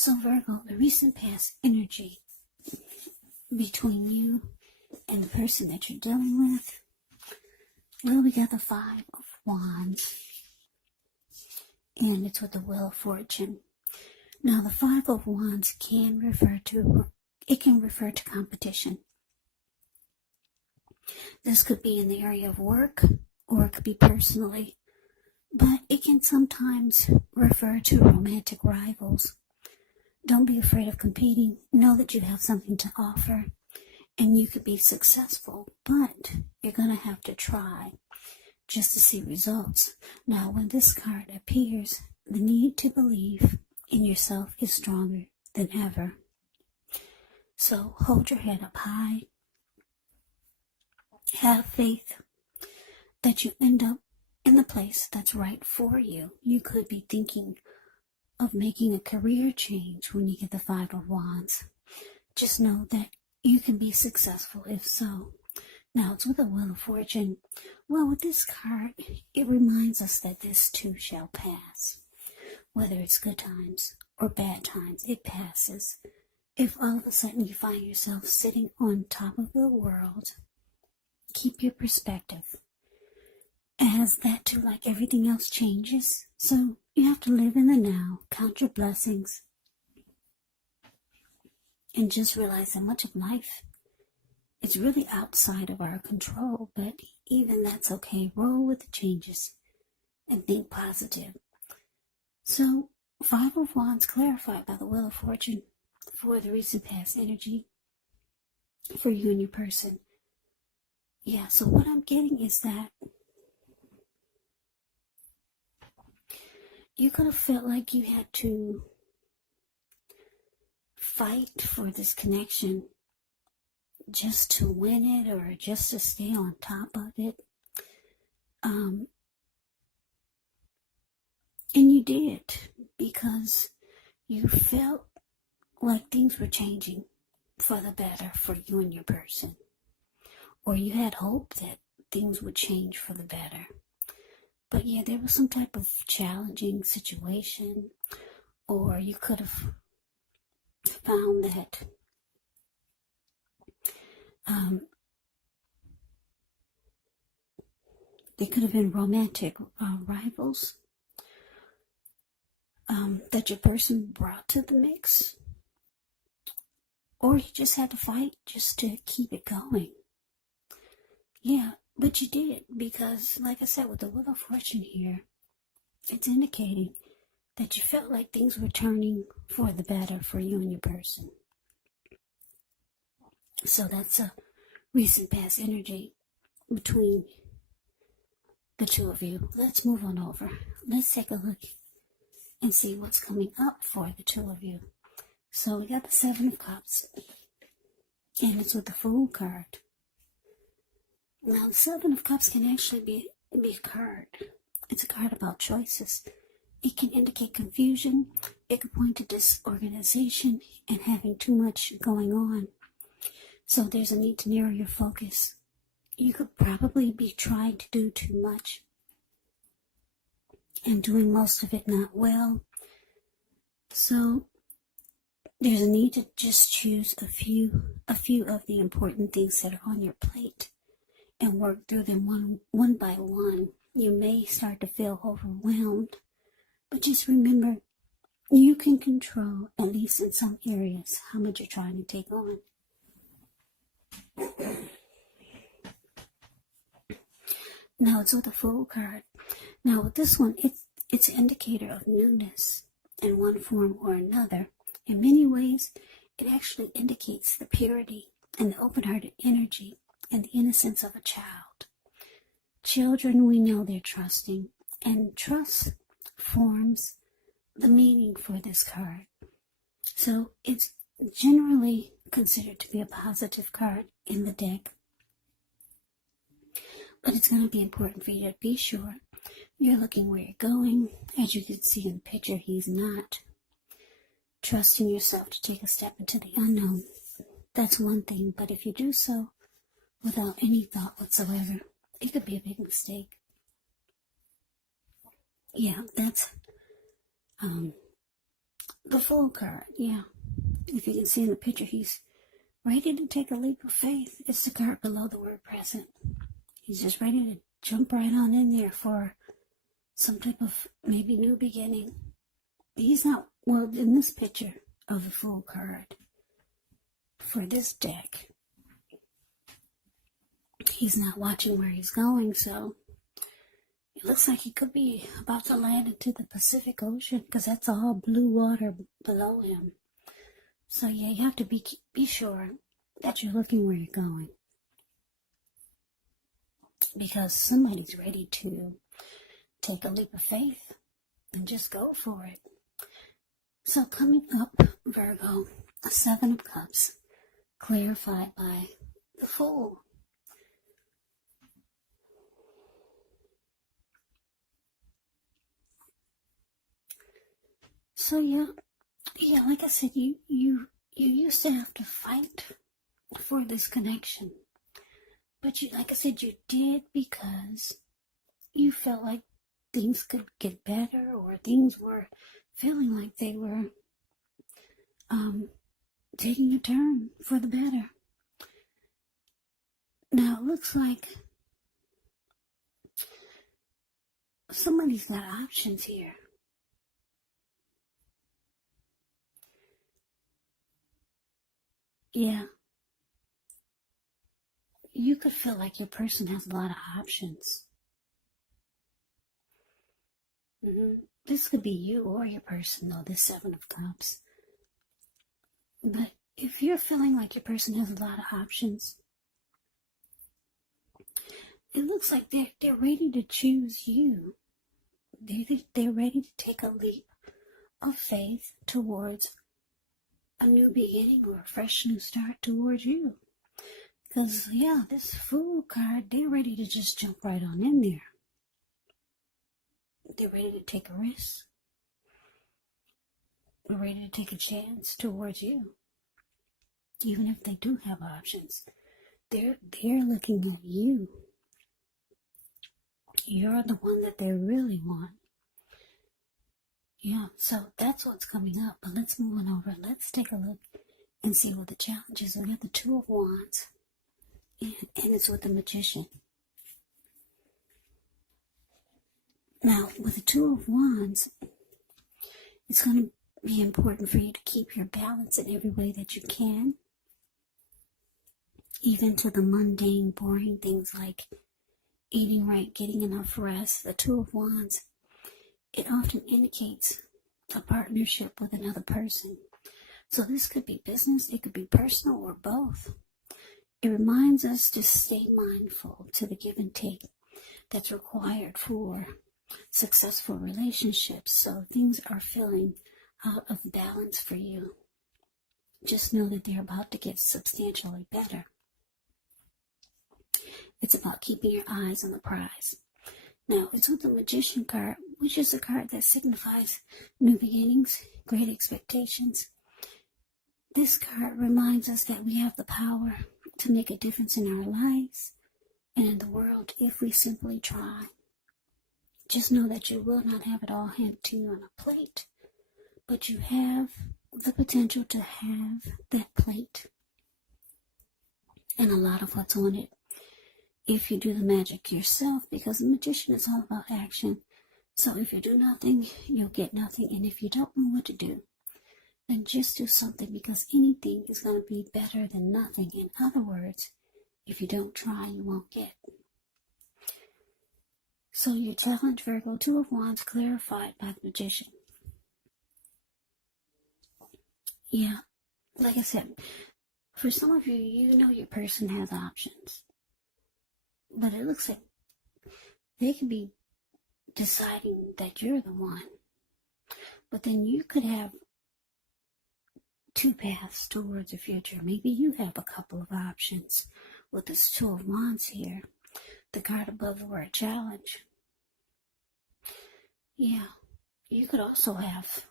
So Virgo, the recent past energy between you and the person that you're dealing with, well, we got the Five of Wands, and it's with the Wheel of Fortune. Now, the Five of Wands can refer to competition. This could be in the area of work, or it could be personally, but it can sometimes refer to romantic rivals. Don't be afraid of competing. Know that you have something to offer, and you could be successful, but you're going to have to try just to see results. Now, when this card appears, the need to believe in yourself is stronger than ever. So hold your head up high. Have faith that you end up in the place that's right for you. You could be thinking of making a career change when you get the Five of Wands. Just know that you can be successful if so. Now, it's with the Wheel of Fortune. Well, with this card, it reminds us that this too shall pass. Whether it's good times or bad times, it passes. If all of a sudden you find yourself sitting on top of the world, keep your perspective, as that too, like everything else, changes. So you have to live in the now, count your blessings, and just realize that much of life is really outside of our control, but even that's okay. Roll with the changes and think positive. So, Five of Wands clarified by the Wheel of Fortune for the recent past energy for you and your person. Yeah, so what I'm getting is that you could have felt like you had to fight for this connection just to win it or just to stay on top of it. And you did, because you felt like things were changing for the better for you and your person. Or you had hope that things would change for the better. But yeah, there was some type of challenging situation, or you could have found that they could have been romantic rivals that your person brought to the mix, or you just had to fight just to keep it going. Yeah, but you did, because like I said, with the Wheel of Fortune here, it's indicating that you felt like things were turning for the better for you and your person. So that's a recent past energy between the two of you. Let's move on over. Let's take a look and see what's coming up for the two of you. So we got the Seven of Cups, and it's with the Fool card. Now, the Seven of Cups can actually be a card. It's a card about choices. It can indicate confusion. It could point to disorganization and having too much going on. So there's a need to narrow your focus. You could probably be trying to do too much and doing most of it not well. So there's a need to just choose a few of the important things that are on your plate and work through them one by one. You may start to feel overwhelmed, but just remember, you can control, at least in some areas, how much you're trying to take on. Now it's with the Fool card. Now with this one, it's an indicator of newness in one form or another. In many ways, it actually indicates the purity and the open-hearted energy and the innocence of a child. Children, we know they're trusting, and trust forms the meaning for this card. So it's generally considered to be a positive card in the deck. But it's going to be important for you to be sure you're looking where you're going. As you can see in the picture, he's not trusting yourself to take a step into the unknown. That's one thing, but if you do so without any thought whatsoever, it could be a big mistake. Yeah, that's the Fool card, yeah. If you can see in the picture, he's ready to take a leap of faith. It's the card below the word present. He's just ready to jump right on in there for some type of maybe new beginning. He's not, well, in this picture of the Fool card, for this deck, he's not watching where he's going, so it looks like he could be about to land into the Pacific Ocean, because that's all blue water below him. So yeah, you have to be sure that you're looking where you're going, because somebody's ready to take a leap of faith and just go for it. So coming up, Virgo, a Seven of Cups, clarified by the Fool. So yeah, like I said, you used to have to fight for this connection, but like I said, you did because you felt like things could get better, or things were feeling like they were taking a turn for the better. Now it looks like somebody's got options here. Yeah. You could feel like your person has a lot of options. This could be you or your person, though, this Seven of Cups. But if you're feeling like your person has a lot of options, it looks like they're ready to choose you. They're ready to take a leap of faith towards a new beginning or a fresh new start towards you. Because, yeah, this Fool card, they're ready to just jump right on in there. They're ready to take a risk. They're ready to take a chance towards you. Even if they do have options, they're looking at you. You're the one that they really want. Yeah, so that's what's coming up. But let's move on over. Let's take a look and see what the challenge is. We have the Two of Wands, and it's with the Magician. Now, with the Two of Wands, it's going to be important for you to keep your balance in every way that you can, even to the mundane, boring things like eating right, getting enough rest. The Two of Wands, it often indicates a partnership with another person. So this could be business, it could be personal, or both. It reminds us to stay mindful to the give and take that's required for successful relationships. So things are feeling out of balance for you, just know that they're about to get substantially better. It's about keeping your eyes on the prize. Now, it's with the Magician card, which is a card that signifies new beginnings, great expectations. This card reminds us that we have the power to make a difference in our lives and in the world if we simply try. Just know that you will not have it all handed to you on a plate, but you have the potential to have that plate and a lot of what's on it if you do the magic yourself, because the Magician is all about action. So if you do nothing, you'll get nothing. And if you don't know what to do, then just do something, because anything is going to be better than nothing. In other words, if you don't try, you won't get. So your challenge, Virgo, Two of Wands, clarified by the Magician. Yeah, like I said, for some of you, you know your person has options. But it looks like they could be deciding that you're the one. But then you could have two paths towards the future. Maybe you have a couple of options. With this Two of Wands here, the card above the word challenge. Yeah, you could also have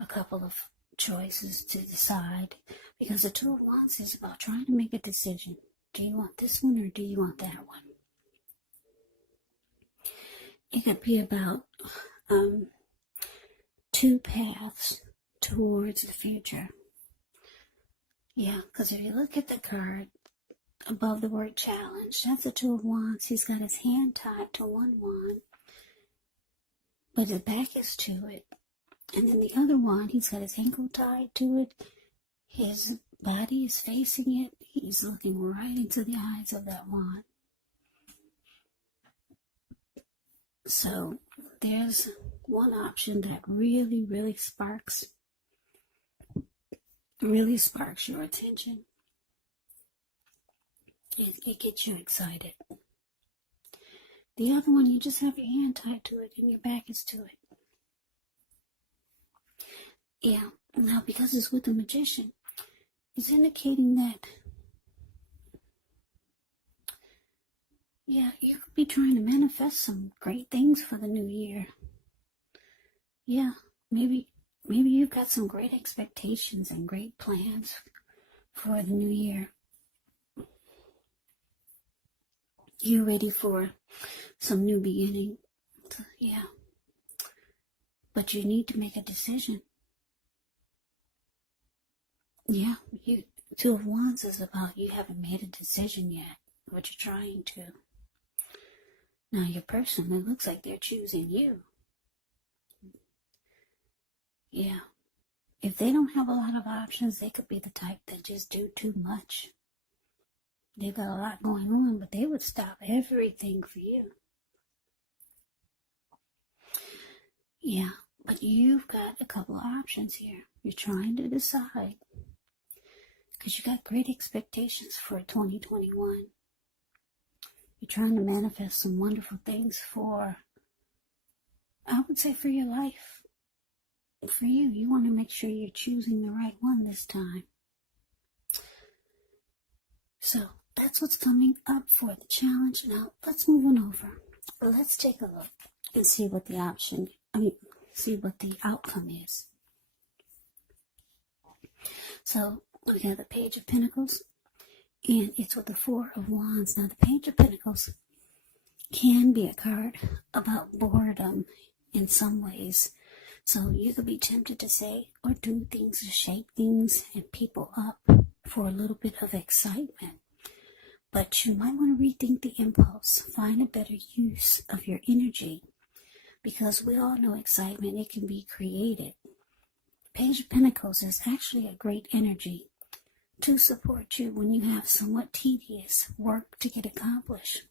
a couple of choices to decide, because the Two of Wands is about trying to make a decision. Do you want this one or do you want that one? It could be about two paths towards the future. Yeah, because if you look at the card above the word challenge, that's the Two of Wands. He's got his hand tied to one wand, but his back is to it. And then the other wand, he's got his ankle tied to it. His body is facing it. He's looking right into the eyes of that wand. So there's one option that really sparks your attention. It gets you excited. The other one, you just have your hand tied to it and your back is to it. Yeah, now because it's with the Magician, it's indicating that, yeah, you could be trying to manifest some great things for the new year. Yeah, maybe you've got some great expectations and great plans for the new year. You ready for some new beginning? Yeah. But you need to make a decision. Yeah, Two of Wands is about you haven't made a decision yet, but you're trying to. Now your person, it looks like they're choosing you. Yeah. If they don't have a lot of options, they could be the type that just do too much. They've got a lot going on, but they would stop everything for you. Yeah, but you've got a couple of options here. You're trying to decide because you got great expectations for 2021. You're trying to manifest some wonderful things for, I would say, for your life. For you, you want to make sure you're choosing the right one this time. So that's what's coming up for the challenge. Now let's move on over. Let's take a look and see what the outcome is. So we got the Page of Pentacles, and it's with the Four of Wands. Now the Page of Pentacles can be a card about boredom in some ways. So you could be tempted to say or do things to shake things and people up for a little bit of excitement. But you might want to rethink the impulse. Find a better use of your energy. Because we all know excitement, it can be created. Page of Pentacles is actually a great energy to support you when you have somewhat tedious work to get accomplished.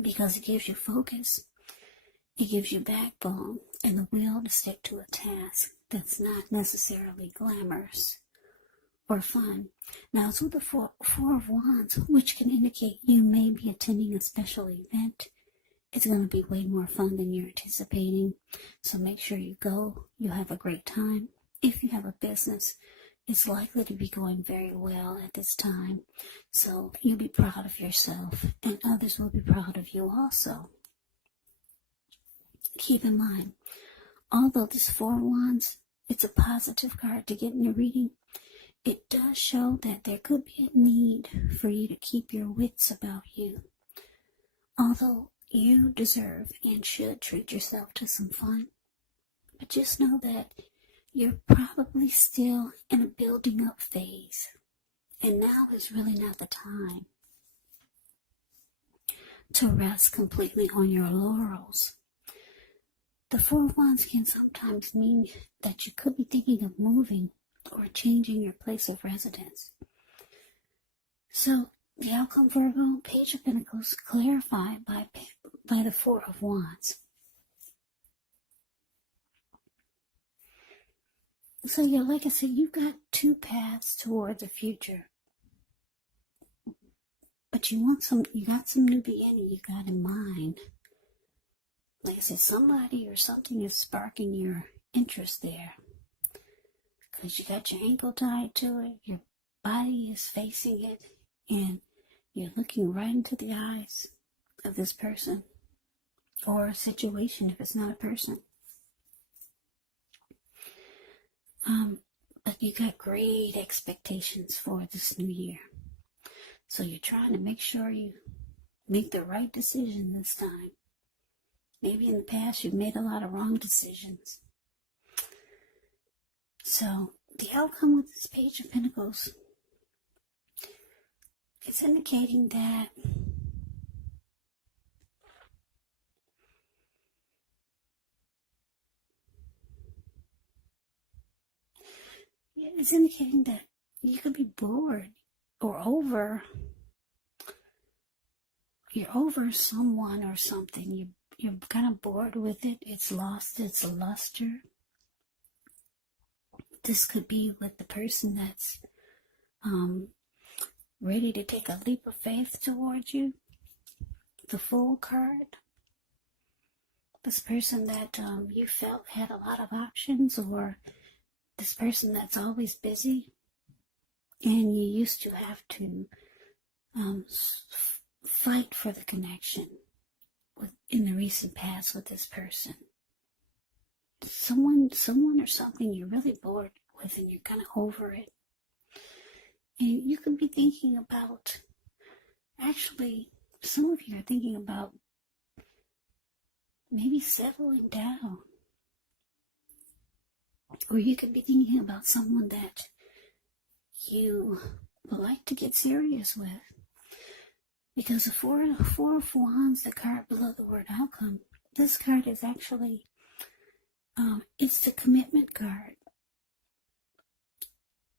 Because it gives you focus. It gives you backbone and the will to stick to a task that's not necessarily glamorous or fun. Now it's with the Four of Wands, which can indicate you may be attending a special event. It's going to be way more fun than you're anticipating. So make sure you go. You'll have a great time. If you have a business, it's likely to be going very well at this time. So you'll be proud of yourself and others will be proud of you also. Keep in mind, although this Four of Wands, it's a positive card to get in the reading, it does show that there could be a need for you to keep your wits about you. Although you deserve and should treat yourself to some fun, but just know that you're probably still in a building up phase, and now is really not the time to rest completely on your laurels. The Four of Wands can sometimes mean that you could be thinking of moving or changing your place of residence. So the outcome, Virgo, Page of Pentacles clarified by the Four of Wands. So yeah, like I said, you've got two paths towards the future. But you got some new beginning you got in mind. Like I said, somebody or something is sparking your interest there. Because you got your ankle tied to it, your body is facing it, and you're looking right into the eyes of this person. Or a situation if it's not a person. But you got great expectations for this new year. So you're trying to make sure you make the right decision this time. Maybe in the past you've made a lot of wrong decisions. So the outcome with this Page of Pentacles, it's indicating that you could be bored or you're over someone or something. You're kind of bored with it. It's lost its luster. This could be with the person that's ready to take a leap of faith towards you. The Fool card. This person that you felt had a lot of options, or this person that's always busy and you used to have to fight for the connection in the recent past with this person. Someone or something you're really bored with and you're kind of over it. And you could be thinking about, actually, some of you are thinking about maybe settling down. Or you could be thinking about someone that you would like to get serious with. Because the Four of Wands, the card below the word outcome, this card is actually, it's the commitment card.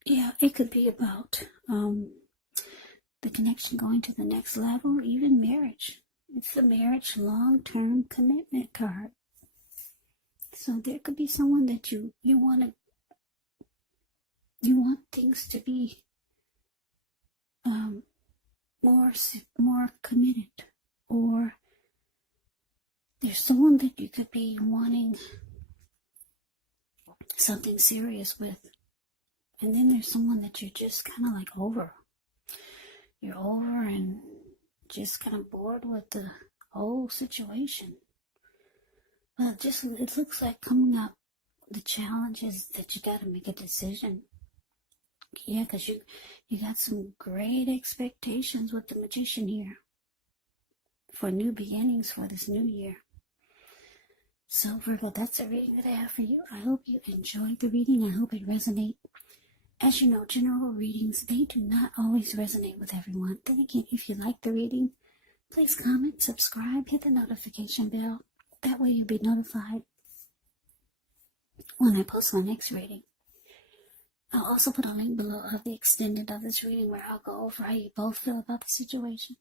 Yeah, it could be about the connection going to the next level, even marriage. It's the marriage long-term commitment card. So there could be someone that you want things to be more committed, or there's someone that you could be wanting something serious with, and then there's someone that you're just kind of like over. You're over and just kind of bored with the whole situation. But it looks like coming up, the challenge is that you got to make a decision. Yeah, because you got some great expectations with the Magician here for new beginnings for this new year. So Virgo, that's a reading that I have for you. I hope you enjoyed the reading. I hope it resonates. As you know, general readings, they do not always resonate with everyone. Then again, if you like the reading, please comment, subscribe, hit the notification bell. That way you'll be notified when I post my next reading. I'll also put a link below of the extended of this reading where I'll go over how you both feel about the situation.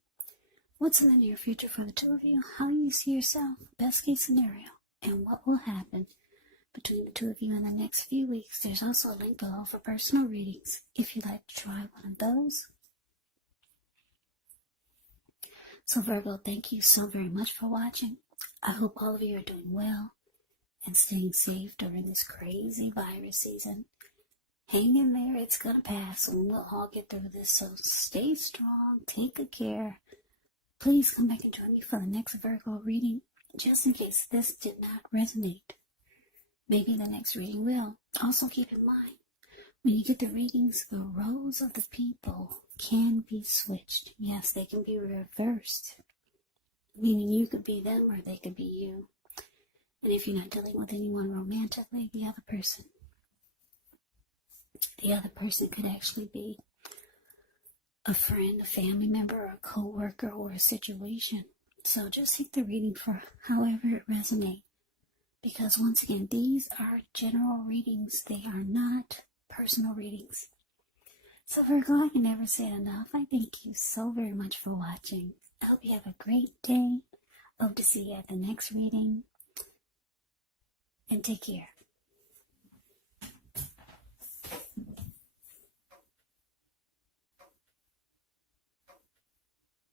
What's in the near future for the two of you, how you see yourself, best case scenario, and what will happen between the two of you in the next few weeks. There's also a link below for personal readings if you'd like to try one of those. So Virgo, thank you so very much for watching. I hope all of you are doing well and staying safe during this crazy virus season. Hang in there, it's going to pass, and we'll all get through this. So stay strong, take good care. Please come back and join me for the next Virgo reading, just in case this did not resonate. Maybe the next reading will. Also keep in mind, when you get the readings, the roles of the people can be switched. Yes, they can be reversed. Meaning you could be them or they could be you. And if you're not dealing with anyone romantically, the other person could actually be a friend, a family member, a co-worker, or a situation. So just take the reading for however it resonates. Because once again, these are general readings. They are not personal readings. So Virgo, I can never say it enough. I thank you so very much for watching. I hope you have a great day. Hope to see you at the next reading. And take care.